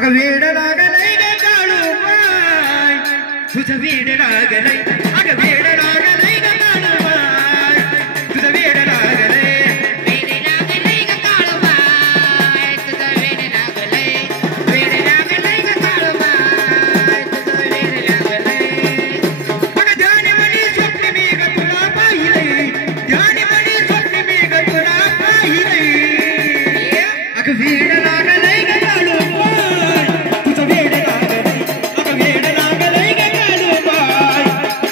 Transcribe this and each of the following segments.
अगं वेड लागलंय ग काळूबाई तुझं वेड लागलंय अगं वेड लागलंय ग काळूबाई तुझं वेड लागलंय ग काळूबाई तुझं वेड लागलंय ग काळूबाई तुझं वेड लागलंय अगं ध्यानी म्हणी स्वप्न मी ग तुला पाहिलंय ध्यानी म्हणी स्वप्न मी ग तुला पाहिलंय अगं वेड लागलंय ग काळूबाई तुझं वेड लागलंय अगं वेड लागलंय ग काळूबाई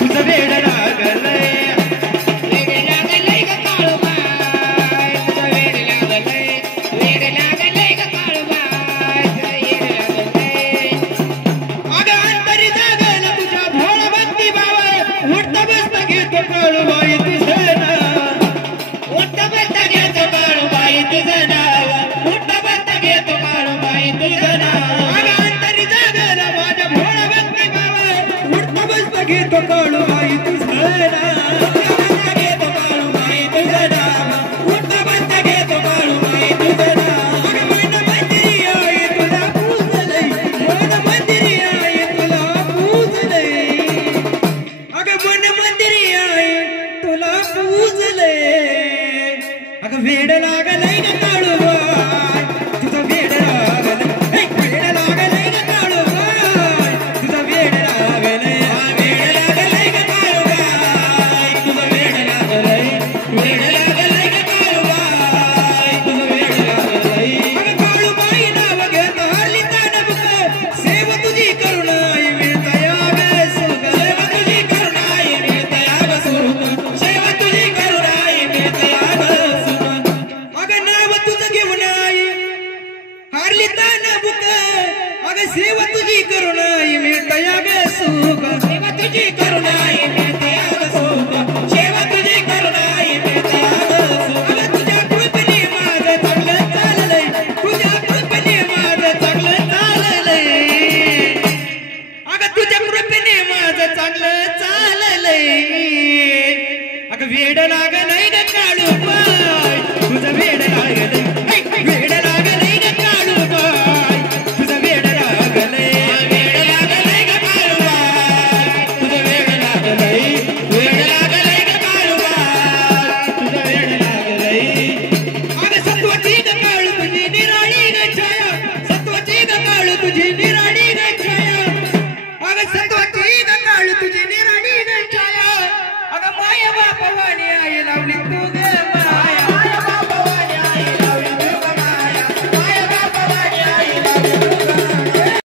तुझं वेड लागलंय ग काळूबाई तुझं वेड लागलंय ग काळूबाई तुझं वेड लागलंय अगं अंतरी जागेला तुझ्या भोळाभक्ती बाबा उठता बसता घेतो काळूबाई तुझं नाव उठता बसता घेतो काळूबाई तुझं नाव उठता बसता घेतो काळूबाई तुझं नाव अगं अंतरी जागेला माझ्या भोळाभक्ती बाबा उठता बसता घेतो काळूबाई तुझं नाव घेतो काळूबाई तुझं नाव उठता बसता घेतो काळूबाई तुझं नाव अगं मन मंदिरी आई तुला पूजलंय मन मंदिरी आई तुला पूजलंय अगं मन मंदिरी आई तुला पूजलंय अगं वेड लागलंय ग काळूबाई तुझं वेड लागलंय वेड लागलंय ग काळूबाई तुझं वेड लागलंय वेड लागलंय ग काळूबाई तुझं वेड लागलंय वेड लागलंय ग काळूबाई तुझं वेड लागलंय अगं काळूबाई नाव घेत हरली ताडबुक सेव तुझी करुणाई मिळतया ग सुख सेवा तुझी करुणाई मिळते आग सुख सेवा तुझी करुणाई मिळते आग सुख अगं नाव तुझं घेऊन आई हारली ताडबुक अगं सेव तुझी करुणाई मिळतया ग सुख सेवा तुझी करुणाई मिळते आग सुख सेवा तुझी करुणाई मिळते आग सुख अगं तुझ्या कृपेने माझं चांगलं चाललंय तुझ्या कृपेने माझं चांगलं चाललंय अगं तुझ्या कृपेने माझं चांगलं चाललंय अगं वेड लागलंय ग काळूबाई तुझं वेड लागलंय वेड लागलंय ग काळूबाई तुझं वेड लागलंय वेड लागलंय ग काळूबाई तुझं वेड लागलंय वेड लागलंय ग काळूबाई तुझं वेड लागलंय अगं सत्वाची ग काळू तुझी निराळी ग छाया सत्वाची ग काळू तुझी